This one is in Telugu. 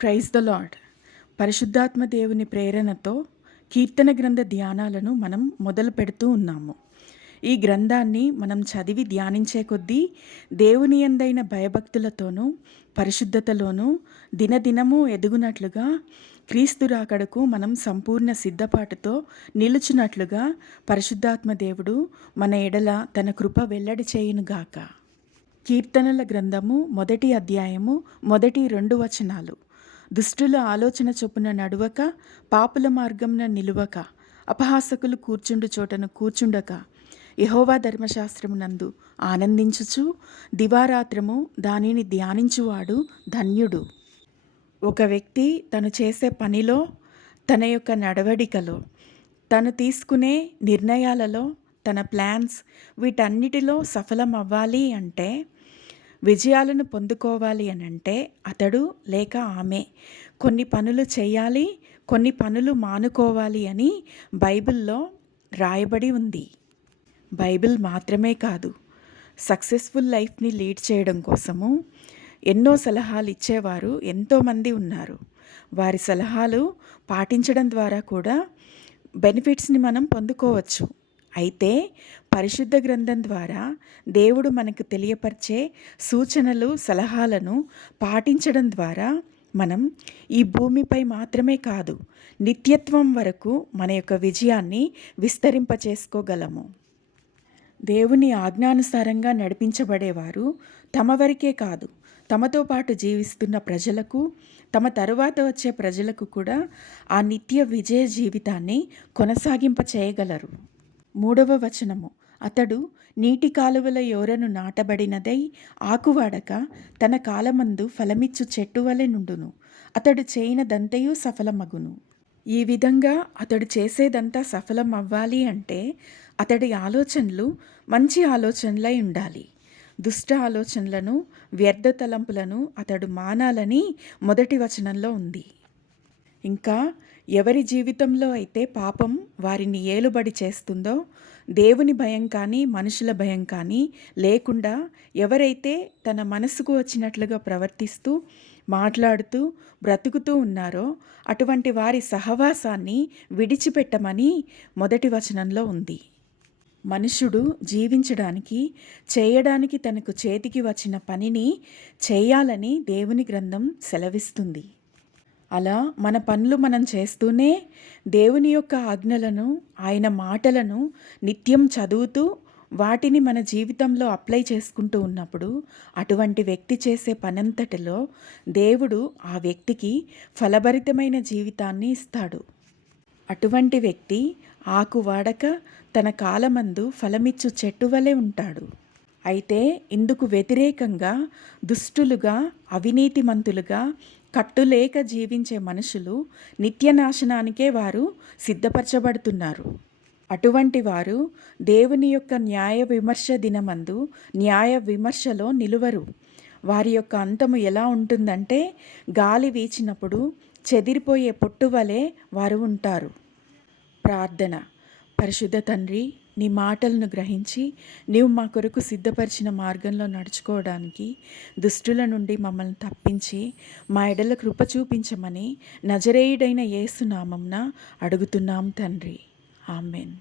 ప్రైజ్ ద లాడ్ పరిశుద్ధాత్మ దేవుని ప్రేరణతో కీర్తన గ్రంథ ధ్యానాలను మనం మొదలు పెడుతూ ఉన్నాము. ఈ గ్రంథాన్ని మనం చదివి ధ్యానించే కొద్దీ దేవుని ఎందైన భయభక్తులతోనూ పరిశుద్ధతలోనూ దినదినము ఎదుగునట్లుగా క్రీస్తు రాకడకు మనం సంపూర్ణ సిద్ధపాటుతో నిలుచున్నట్లుగా పరిశుద్ధాత్మ దేవుడు మన ఎడల తన కృప వెల్లడి చేయునుగాక కీర్తనల గ్రంథము మొదటి అధ్యాయము మొదటి రెండు వచనాలు. దుష్టుల ఆలోచన చొప్పున నడువక పాపుల మార్గంన నిలువక అపహాసకులు కూర్చుండు చోటను కూర్చుండక. యహోవా ధర్మశాస్త్రమునందు ఆనందించుచు దివారాత్రము దానిని ధ్యానించువాడు ధన్యుడు. ఒక వ్యక్తి తను చేసే పనిలో తన యొక్క నడవడికలో తను తీసుకునే నిర్ణయాలలో తన ప్లాన్స్ వీటన్నిటిలో సఫలం అవ్వాలి అంటే విజయాలను పొందుకోవాలి అని అంటే అతడు లేక ఆమె. కొన్ని పనులు చేయాలి కొన్ని పనులు మానుకోవాలి అని బైబిల్లో రాయబడి ఉంది. బైబిల్ మాత్రమే కాదు సక్సెస్ఫుల్ లైఫ్ని లీడ్ చేయడం కోసము ఎన్నో సలహాలు ఇచ్చేవారు ఎంతోమంది ఉన్నారు. వారి సలహాలు పాటించడం ద్వారా కూడా బెనిఫిట్స్ని మనం పొందుకోవచ్చు. అయితే పరిశుద్ధ గ్రంథం ద్వారా దేవుడు మనకు తెలియపరిచే సూచనలు సలహాలను పాటించడం ద్వారా మనం ఈ భూమిపై మాత్రమే కాదు నిత్యత్వం వరకు మన యొక్క విజయాన్ని విస్తరింపచేసుకోగలము. దేవుని ఆజ్ఞానుసారంగా నడిపించబడేవారు తమ వరకే కాదు తమతో పాటు జీవిస్తున్న ప్రజలకు తమ తరువాత వచ్చే ప్రజలకు కూడా ఆ నిత్య విజయ జీవితాన్ని కొనసాగింప చేయగలరు మూడవ వచనము. అతడు నీటి కాలువల యోరను నాటబడినదై ఆకువాడక తన కాలమందు ఫలమిచ్చు చెట్టు వలె నుండును. అతడు చేయనదంతయు సఫలమగును. ఈ విధంగా అతడు చేసేదంతా సఫలం అవ్వాలి అంటే అతడి ఆలోచనలు మంచి ఆలోచనలై ఉండాలి. దుష్ట ఆలోచనలను వ్యర్థ తలంపులను అతడు మానాలని మొదటి వచనంలో ఉంది. ఇంకా ఎవరి జీవితంలో అయితే పాపం వారిని ఏలుబడి చేస్తుందో దేవుని భయం కానీ మనుషుల భయం కానీ లేకుండా ఎవరైతే తన మనసుకు వచ్చినట్లుగా ప్రవర్తిస్తూ మాట్లాడుతూ బ్రతుకుతూ ఉన్నారో అటువంటి వారి సహవాసాన్ని విడిచిపెట్టమని మొదటి వచనంలో ఉంది. మనుషుడు జీవించడానికి చేయడానికి తనకు చేతికి వచ్చిన పనిని చేయాలని దేవుని గ్రంథం సెలవిస్తుంది. అలా మన పనులు మనం చేస్తూనే దేవుని యొక్క ఆజ్ఞలను ఆయన మాటలను నిత్యం చదువుతూ వాటిని మన జీవితంలో అప్లై చేసుకుంటూ ఉన్నప్పుడు అటువంటి వ్యక్తి చేసే పనంతటిలో దేవుడు ఆ వ్యక్తికి ఫలభరితమైన జీవితాన్ని ఇస్తాడు. అటువంటి వ్యక్తి ఆకు వాడక తన కాలమందు ఫలమిచ్చు చెట్టు వలె ఉంటాడు. అయితే ఇందుకు వ్యతిరేకంగా దుష్టులుగా అవినీతిమంతులుగా కట్టులేక జీవించే మనుషులు నిత్యనాశనానికే వారు సిద్ధపరచబడుతున్నారు. అటువంటి వారు దేవుని యొక్క న్యాయ విమర్శ దినమందు న్యాయ విమర్శలో నిలువరు. వారి యొక్క అంతము ఎలా ఉంటుందంటే గాలి వీచినప్పుడు చెదిరిపోయే పొట్టువలే వారు ఉంటారు. ప్రార్థన. పరిశుద్ధ తండ్రి నీ మాటలను గ్రహించి నీవు మా కొరకు సిద్ధపరిచిన మార్గంలో నడుచుకోవడానికి దుష్టుల నుండి మమ్మల్ని తప్పించి మా ఎడల కృప చూపించమని నజరేయుడైన యేసునామంన అడుగుతున్నాం తండ్రి. ఆమెన్.